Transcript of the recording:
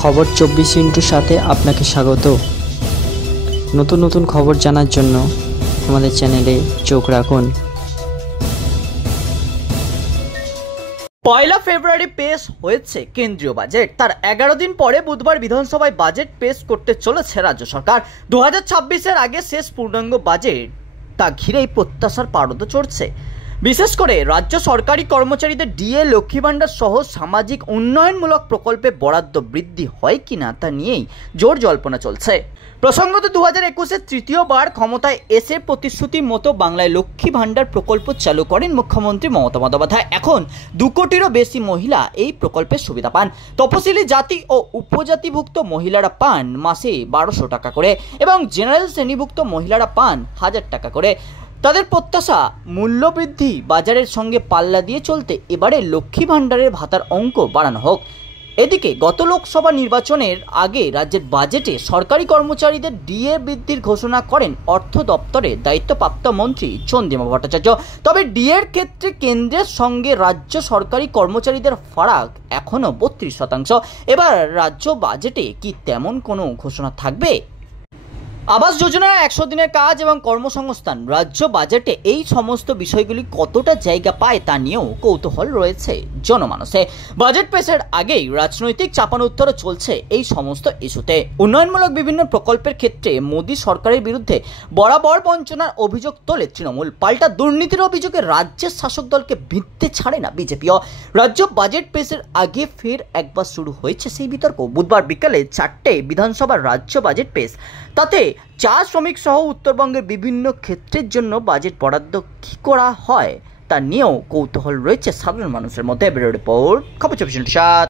খবর 24 সাথে আপনাকে স্বাগত। নতুন নতুন খবর জানার জন্য আমাদের চ্যানেলে চোখ রাখুন। পয়লা ফেব্রুয়ারি পেশ হয়েছে কেন্দ্রীয় বাজেট। তার 11 দিন পরে বুধবার বিধানসভায় বাজেট পেশ করতে চলেছে রাজ্য সরকার। 2026-এর আগে শেষ পূর্ণাঙ্গ বাজেট, তা ঘিরেই প্রত্যাশার পারদ চড়ছে। বিশেষ করে রাজ্য সরকারি কর্মচারীদের ডিএ, লক্ষ্মী ভাণ্ডার সহ সামাজিক উন্নয়নমূলক প্রকল্পে বরাদ্দ বৃদ্ধি হয় কিনা তা নিয়েই জোর জল্পনা চলছে। প্রসঙ্গত 2021-এ তৃতীয়বার ক্ষমতায় এসে প্রতিশ্রুতি মতো বাংলায় লক্ষ্মী ভাণ্ডার প্রকল্প চালু করেন মুখ্যমন্ত্রী মমতা বন্দ্যোপাধ্যায়। এখন 2 কোটিরও বেশি মহিলা এই প্রকল্পের সুবিধা পান। তপশিলি জাতি ও উপজাতিভুক্ত মহিলারা পান মাসে 1200 টাকা করে এবং জেনারেল শ্রেণীভুক্ত মহিলারা পান 1000 টাকা করে। তাদের প্রত্যাশা মূল্যবৃদ্ধি বাজারের সঙ্গে পাল্লা দিয়ে চলতে এবারে লক্ষ্মী ভাণ্ডারের ভাতার অঙ্ক বাড়ানো হোক। এদিকে গত লোকসভা নির্বাচনের আগে রাজ্যের বাজেটে সরকারি কর্মচারীদের ডিএ বৃদ্ধির ঘোষণা করেন অর্থ দপ্তরের দায়িত্বপ্রাপ্ত মন্ত্রী চন্দ্রিমা ভট্টাচার্য। তবে ডিএর ক্ষেত্রে কেন্দ্রের সঙ্গে রাজ্য সরকারি কর্মচারীদের ফারাক এখনও 32%। এবার রাজ্য বাজেটে কি তেমন কোনো ঘোষণা থাকবে? আবাস যোজনা, 100 দিনের কাজ এবং কর্মসংস্থান, রাজ্য বাজেটে এই সমস্ত বিষয়গুলি কতটা জায়গা পায় তা নিয়েও কৌতূহল রয়েছে জনমানসে। বাজেট পেশের আগেই রাজনৈতিক চাপানোত্তর চলছে এই সমস্ত ইস্যুতে। উন্নয়নমূলক বিভিন্ন প্রকল্পের ক্ষেত্রে মোদী সরকারের বিরুদ্ধে বরাবর বঞ্চনার অভিযোগ তোলে তৃণমূল। পাল্টা দুর্নীতির অভিযোগে রাজ্যের শাসক দলকে ভিত্তে ছাড়ে না বিজেপিও। রাজ্য বাজেট পেশের আগে ফের একবার শুরু হয়েছে সেই বিতর্ক। বুধবার বিকালে 4টায় বিধানসভার রাজ্য বাজেট পেশ। তাতে চা শ্রমিক সহ উত্তরবঙ্গের বিভিন্ন ক্ষেত্রের জন্য বাজেট বরাদ্দ কী করা হয় তা নিয়েও কৌতূহল রয়েছে সাধারণ মানুষের মধ্যে। ব্যুরো রিপোর্ট, খবর 24/7।